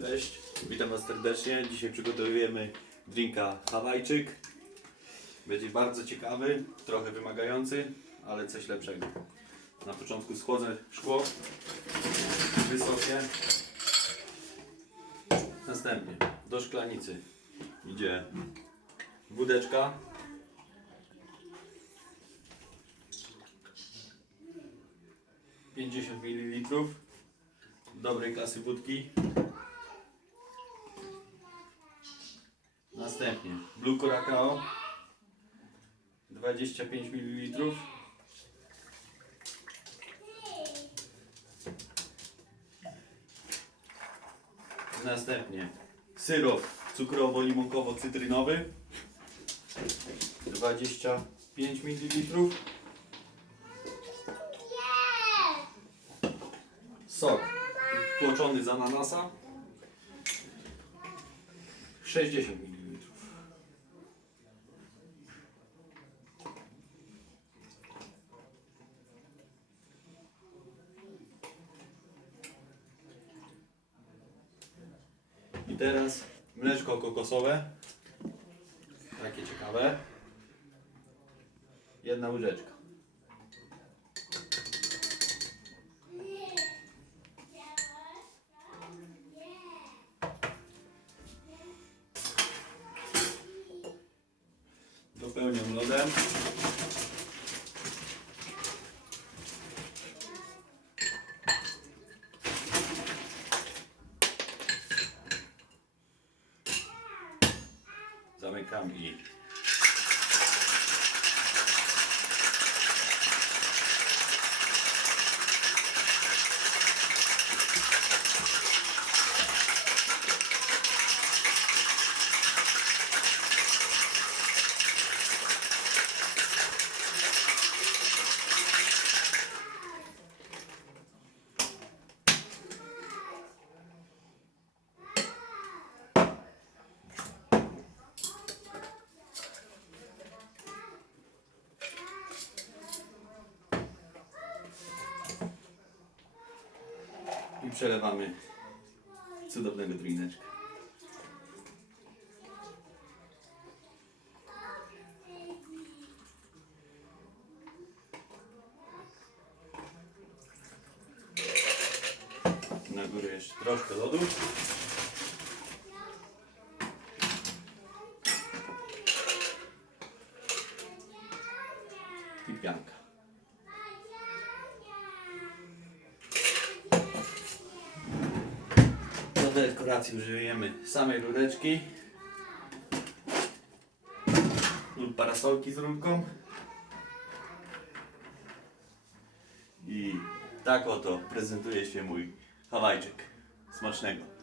Cześć, witam Was serdecznie. Dzisiaj przygotowujemy drinka Hawajczyk. Będzie bardzo ciekawy, trochę wymagający, ale coś lepszego. Na początku schłodzę szkło wysokie. Następnie do szklanicy idzie wódeczka. Pięćdziesiąt ml dobrej klasy wódki. Następnie. Blue Curacao 25 ml Następnie. Syrop cukrowo-limonkowo-cytrynowy. 25 ml Sok tłoczony z ananasa. 60 ml. I teraz mleczko kokosowe. Takie ciekawe. Jedna łyżeczka. Dopełniam lodem. Zamykam i I przelewamy cudownego drineczka. Na górę jeszcze troszkę lodu. I pianka. Do dekoracji użyjemy samej rureczki lub parasolki z rurką. I tak oto prezentuje się mój Hawajczyk. Smacznego.